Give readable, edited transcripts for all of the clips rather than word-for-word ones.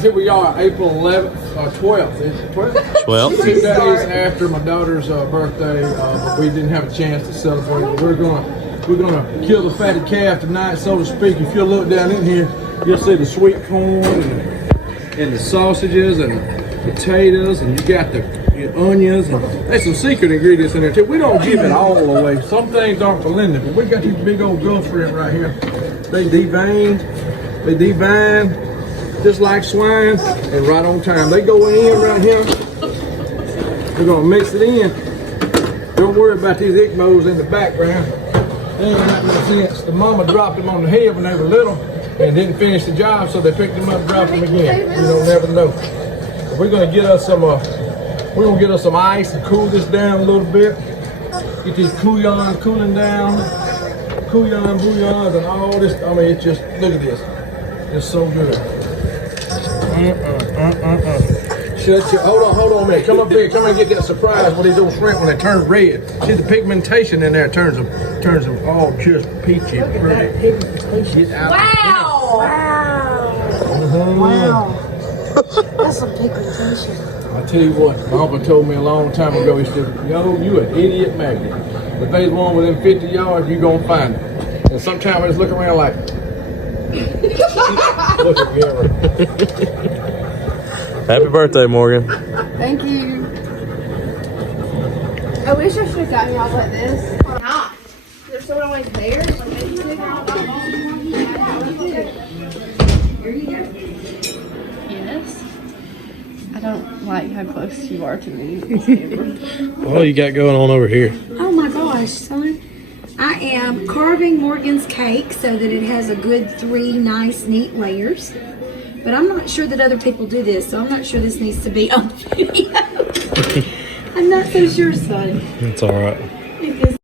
guys, here we are, April 11th, 12th. Is it 12th? 12. 2 days after my daughter's birthday, but we didn't have a chance to celebrate. But we're gonna kill the fatted calf tonight, so to speak. If you look down in here, you'll see the sweet corn and the sausages and the potatoes, and you got the onions, and there's some secret ingredients in there too. We don't give it all away. Some things aren't for Linda, but we got these big old Gulf shrimp right here. They deveined just like swine, and right on time. They go in right here. We're gonna mix it in. Don't worry about these ickmos in the background. They ain't got no sense. The mama dropped them on the head when they were little and didn't finish the job, so they picked them up and dropped them again. You don't never know. We're gonna get us some ice and cool this down a little bit. Get these couillons cooling down. Bouillons and all this. I mean, it's just, look at this. It's so good. Hold on a minute. Come up here. Come and get that surprise with these little shrimp when they turn red. See the pigmentation in there turns them all just peachy pretty. Get out. Wow. That's some pigmentation. I tell you what, my uncle told me a long time ago, he said, yo, you an idiot magnet. If there's one within 50 yards, you're going to find it. And sometimes I just look around like, look at Gary. Happy birthday, Morgan. Thank you. I wish I should have gotten y'all like this. Or not. There's someone always there. Yes. I don't like how close you are to me. What you got going on over here? Oh my gosh, son. I am carving Morgan's cake so that it has a good 3 nice, neat layers. But I'm not sure that other people do this, so I'm not sure this needs to be on video. I'm not so sure, son. It's all right. Because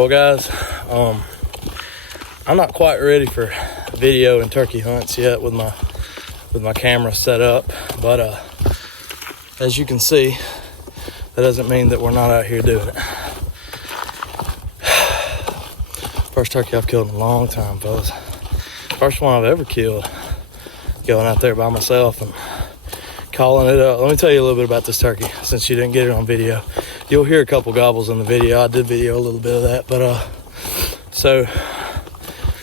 Well, guys, I'm not quite ready for video and turkey hunts yet with my camera set up, but as you can see, that doesn't mean that we're not out here doing it. First turkey I've killed in a long time, fellas. First one I've ever killed, going out there by myself and calling it up. Let me tell you a little bit about this turkey, since you didn't get it on video. You'll hear a couple gobbles in the video. I did video a little bit of that, but so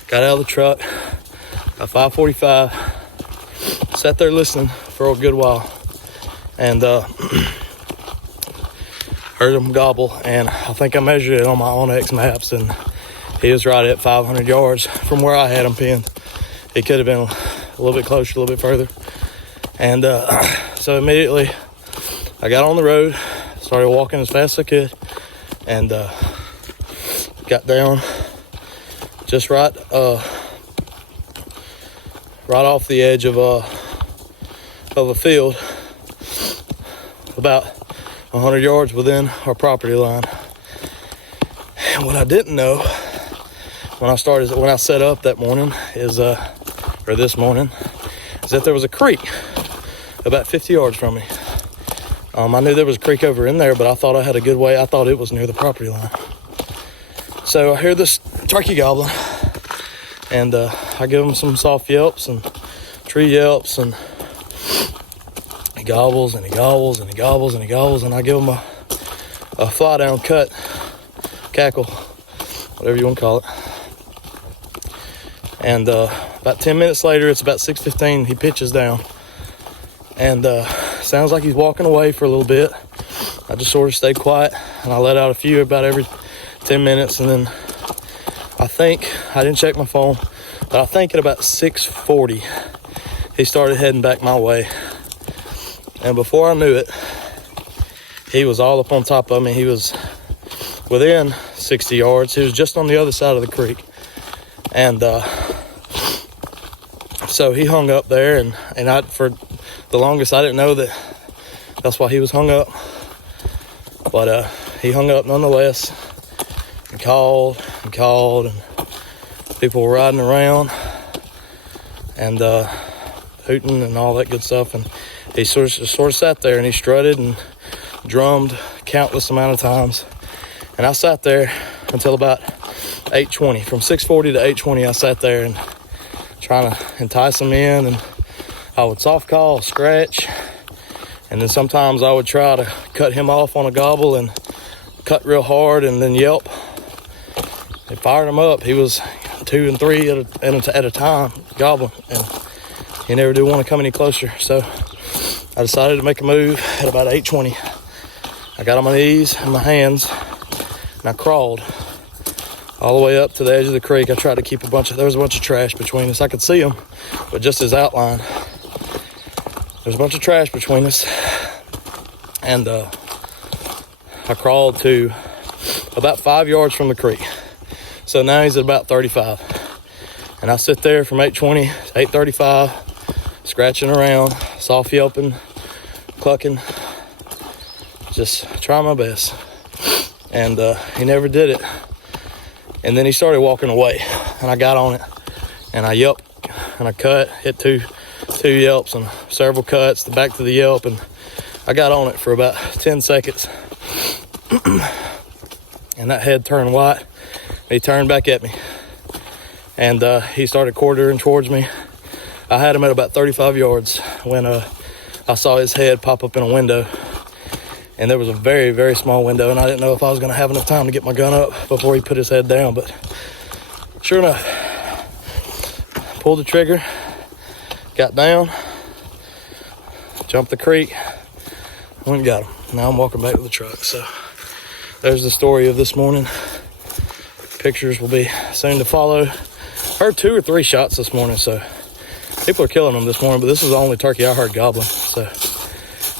got out of the truck at 5:45, sat there listening for a good while, and heard him gobble, and I think I measured it on my Onyx maps, and he was right at 500 yards from where I had him pinned. He could have been a little bit closer, a little bit further. And so immediately I got on the road, started walking as fast as I could, and got down just right off the edge of a field, about 100 yards within our property line. And what I didn't know when I set up that morning is this morning, is that there was a creek about 50 yards from me. I knew there was a creek over in there, but I thought I had a good way. I thought it was near the property line. So I hear this turkey gobbling, and I give him some soft yelps and tree yelps, and he gobbles and he gobbles and he gobbles and he gobbles, and I give him a fly down cut, cackle, whatever you want to call it. And about 10 minutes later, it's about 6:15, he pitches down. And sounds like he's walking away for a little bit. I just sort of stayed quiet, and I let out a few about every 10 minutes. And then I think, I didn't check my phone, but I think at about 6:40, he started heading back my way. And before I knew it, he was all up on top of me. He was within 60 yards. He was just on the other side of the creek. And so he hung up there, and for the longest I didn't know that's why he was hung up. But he hung up nonetheless, and called, and people were riding around and hooting and all that good stuff. And he sort of sat there, and he strutted and drummed countless amount of times. And I sat there until about 8:20. From 6:40 to 8:20, I sat there and trying to entice him in, and I would soft call, scratch, and then sometimes I would try to cut him off on a gobble and cut real hard and then yelp. It fired him up. He was 2 and 3 at a time gobbling, and he never did want to come any closer. So I decided to make a move at about 8:20. I got on my knees and my hands, and I crawled all the way up to the edge of the creek. I tried to keep there was a bunch of trash between us. I could see him, but just his outline. There's a bunch of trash between us. And I crawled to about 5 yards from the creek. So now he's at about 35. And I sit there from 8:20 to 8:35, scratching around, soft yelping, clucking, just trying my best. And he never did it. And then he started walking away, and I got on it, and I yelped, and I cut, hit two yelps and several cuts, back to the yelp, and I got on it for about 10 seconds. And that head turned white. He turned back at me, and he started quartering towards me. I had him at about 35 yards when I saw his head pop up in a window. And there was a very, very small window, and I didn't know if I was going to have enough time to get my gun up before he put his head down. But sure enough, pulled the trigger, got down, jumped the creek, went and got him. Now I'm walking back to the truck. So there's the story of this morning. Pictures will be soon to follow. Heard 2 or 3 shots this morning, so people are killing them this morning, but this is the only turkey I heard gobbling. So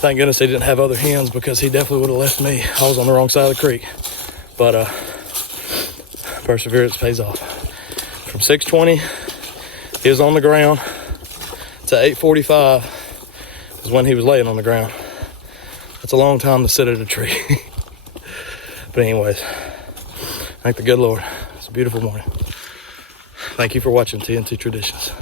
thank goodness he didn't have other hens, because he definitely would have left me. I was on the wrong side of the creek. But perseverance pays off. From 6:20, he was on the ground, to 8:45 is when he was laying on the ground. That's a long time to sit at a tree. But anyways, Thank the good Lord. It's a beautiful morning. Thank you for watching TNT Traditions.